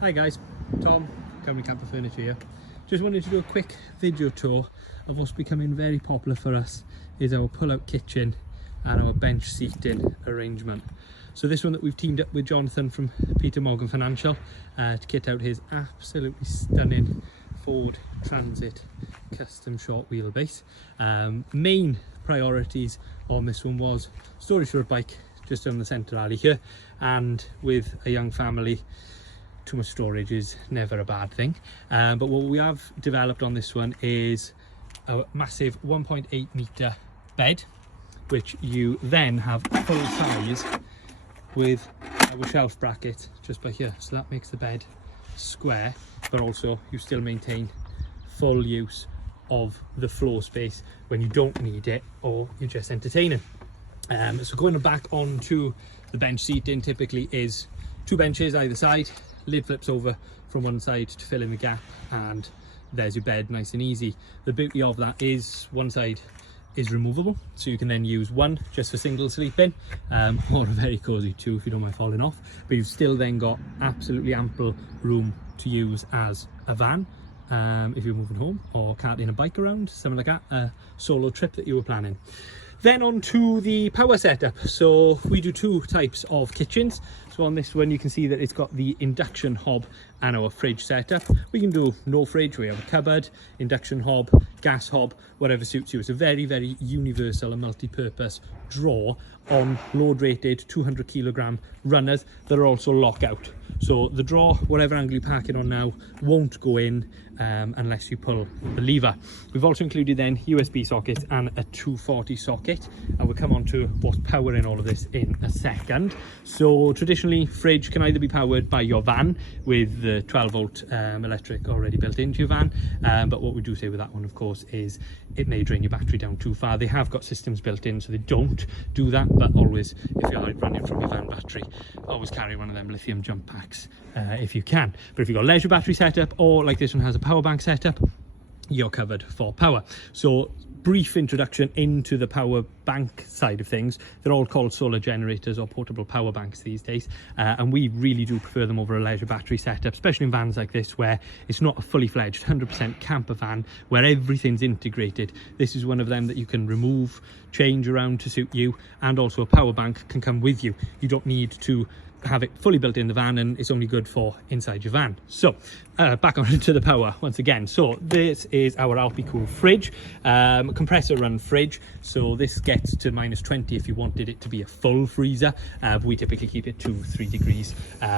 Hi guys, Tom, Cymru Camper Furniture here. Just wanted to do a quick video tour of what's becoming very popular for us is our pull-out kitchen and our bench seating arrangement. So this one that we've teamed up with Jonathan from Peter Morgan Financial to kit out his absolutely stunning Ford Transit custom short wheelbase. Main priorities on this one was storage for a bike just on the centre alley here, and with a young family too much storage is never a bad thing. But what we have developed on this one is a massive 1.8 metre bed, which you then have full size with our shelf bracket just by here. So that makes the bed square, but also you still maintain full use of the floor space when you don't need it or you're just entertaining. So going back onto the bench seating, typically is two benches either side, lid flips over from one side to fill in the gap, and there's your bed, nice and easy. The beauty of that is one side is removable, so you can then use one just for single sleeping, or a very cozy two if you don't mind falling off, but you've still then got absolutely ample room to use as a van if you're moving home or carting a bike around, something like that, a solo trip that you were planning. Then on to the power setup. So we do two types of kitchens. So on this one you can see that it's got the induction hob and our fridge setup. We can do no fridge, we have a cupboard, induction hob, gas hob, whatever suits you. It's a very, very universal and multi-purpose drawer on load rated 200 kilogram runners that are also lockout. So the drawer, whatever angle you park it on now, won't go in unless you pull the lever. We've also included then USB sockets and a 240 socket, and we'll come on to what's powering all of this in a second. So traditionally, fridge can either be powered by your van with the 12 volt electric already built into your van, but what we do say with that one, of course, is it may drain your battery down too far. They have got systems built in so they don't do that, but always, if you're running from your van battery, always carry one of them lithium jump packs if you can. But if you've got a leisure battery setup, or like this one has a power bank setup, you're covered for power. So brief introduction into the power bank side of things. They're all called solar generators or portable power banks these days, and we really do prefer them over a leisure battery setup, especially in vans like this where it's not a fully fledged 100% camper van where everything's integrated. This is one of them that you can remove, change around to suit you, and also a power bank can come with you. You don't need to have it fully built in the van, and it's only good for inside your van. So back on to the power once again. So this is our Alpicool fridge, compressor run fridge. So this gets to -20 if you wanted it to be a full freezer. We typically keep it to 3 degrees,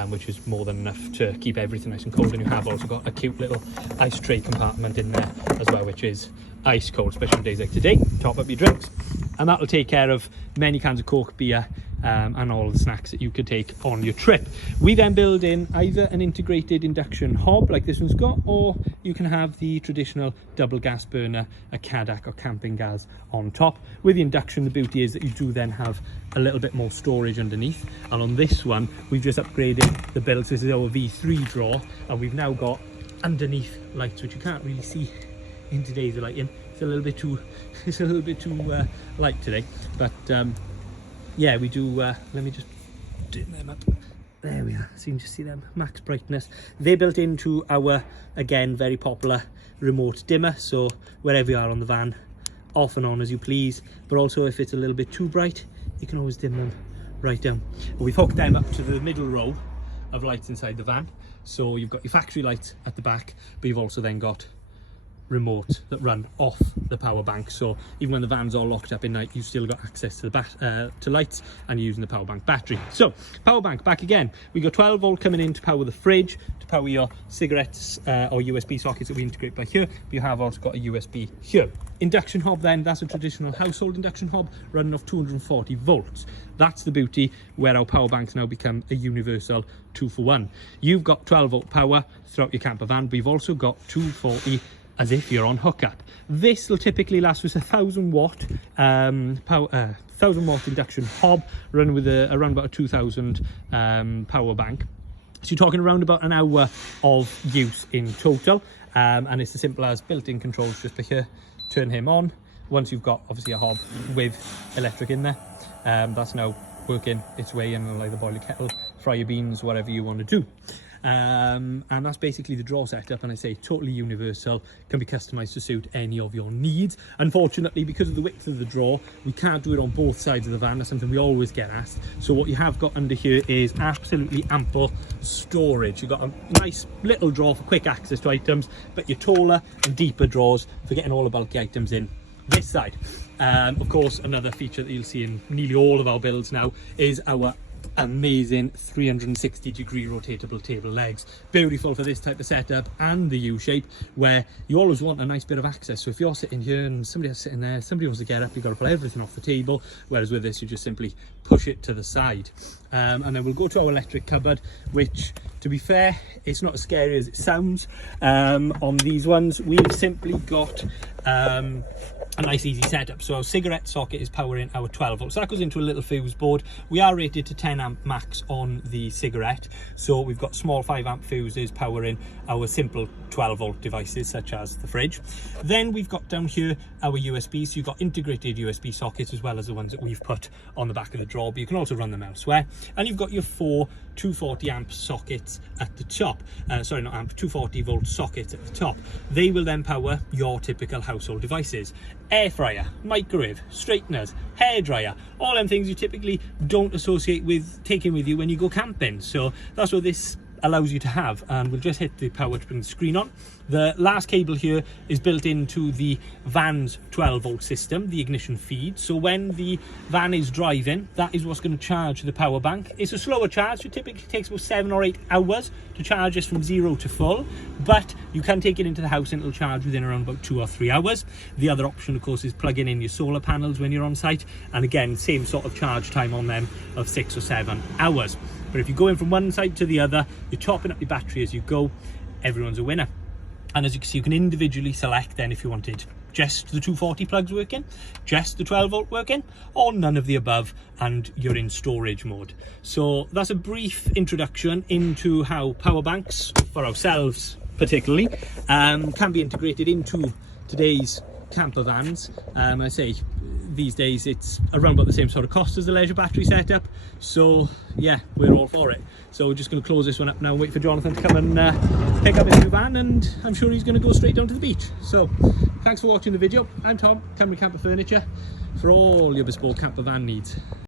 which is more than enough to keep everything nice and cold. And you have also got a cute little ice tray compartment in there as well, which is ice cold, especially on days like today. Top up your drinks, and that'll take care of many cans of Coke, beer, and all the snacks that you could take on your trip. We then build in either an integrated induction hob like this one's got, or you can have the traditional double gas burner, a Cadac or camping gas on top. With the induction, the beauty is that you do then have a little bit more storage underneath, and on this one we've just upgraded the build. So this is our V3 drawer, and we've now got underneath lights, which you can't really see in today's lighting. It's a little bit too light today, but yeah, we do. Let me just dim them up. There we are, so you can just see them, max brightness. They're built into our, again, very popular remote dimmer, so wherever you are on the van, off and on as you please. But also if it's a little bit too bright, you can always dim them right down. And we've hooked them up to the middle row of lights inside the van. So you've got your factory lights at the back, but you've also then got remote that run off the power bank, so even when the van's all locked up at night, you've still got access to the to lights, and you're using the power bank battery. So power bank back again, we got 12 volt coming in to power the fridge, to power your cigarettes or USB sockets that we integrate by here, but you have also got a USB here. Induction hob then, that's a traditional household induction hob running off 240 volts. That's the beauty, where our power banks now become a universal 2-for-1. You've got 12 volt power throughout your camper van, but you've also got 240 as if you're on hookup. This will typically last with a 1000 watt 1000 watt induction hob running with around about a 2000 power bank. So you're talking around about an hour of use in total, and it's as simple as built-in controls just by here. Turn him on. Once you've got obviously a hob with electric in there, that's now working its way in, like the boiler kettle, fry your beans, whatever you want to do. and that's basically the drawer setup. And I say totally universal, can be customized to suit any of your needs. Unfortunately, because of the width of the drawer, we can't do it on both sides of the van. That's something we always get asked. So what you have got under here is absolutely ample storage. You've got a nice little drawer for quick access to items, but your taller and deeper drawers for getting all the bulky items in this side. Of course, another feature that you'll see in nearly all of our builds now is our amazing 360-degree rotatable table legs. Beautiful for this type of setup and the U-shape, where you always want a nice bit of access. So if you're sitting here and somebody else sitting there, somebody wants to get up, you've got to pull everything off the table, whereas with this you just simply push it to the side. And then we'll go to our electric cupboard, which, to be fair, it's not as scary as it sounds. On these ones we've simply got a nice easy setup. So our cigarette socket is powering our 12 volt, so that goes into a little fuse board. We are rated to 10 amp max on the cigarette, so we've got small 5 amp fuses powering our simple 12 volt devices such as the fridge. Then we've got down here our USB, so you've got integrated USB sockets as well as the ones that we've put on the back of the drawer, but you can also run them elsewhere. And you've got your 4 240 amp sockets at the top, sorry, not amp, 240 volt sockets at the top. They will then power your typical household devices: air fryer, microwave, straighteners, hairdryer, all them things you typically don't associate with taking with you when you go camping. So that's what this allows you to have. And we'll just hit the power to bring the screen on. The last cable here is built into the van's 12 volt system, the ignition feed. So when the van is driving, that is what's going to charge the power bank. It's a slower charge, so it typically takes about 7 or 8 hours to charge this from 0 to full, but you can take it into the house and it'll charge within around about 2 or 3 hours. The other option, of course, is plugging in your solar panels when you're on site, and again, same sort of charge time on them of 6 or 7 hours. But if you go in from one side to the other, you're topping up your battery as you go, everyone's a winner. And as you can see, you can individually select then if you wanted just the 240 plugs working, just the 12 volt working, or none of the above, and you're in storage mode. So that's a brief introduction into how power banks, for ourselves particularly, can be integrated into today's camper vans. I say these days it's around about the same sort of cost as the leisure battery setup, so yeah, we're all for it. So we're just going to close this one up now and wait for Jonathan to come and pick up his new van, and I'm sure he's going to go straight down to the beach. So thanks for watching the video. I'm Tom, Cymru Camper Furniture, for all your bespoke camper van needs.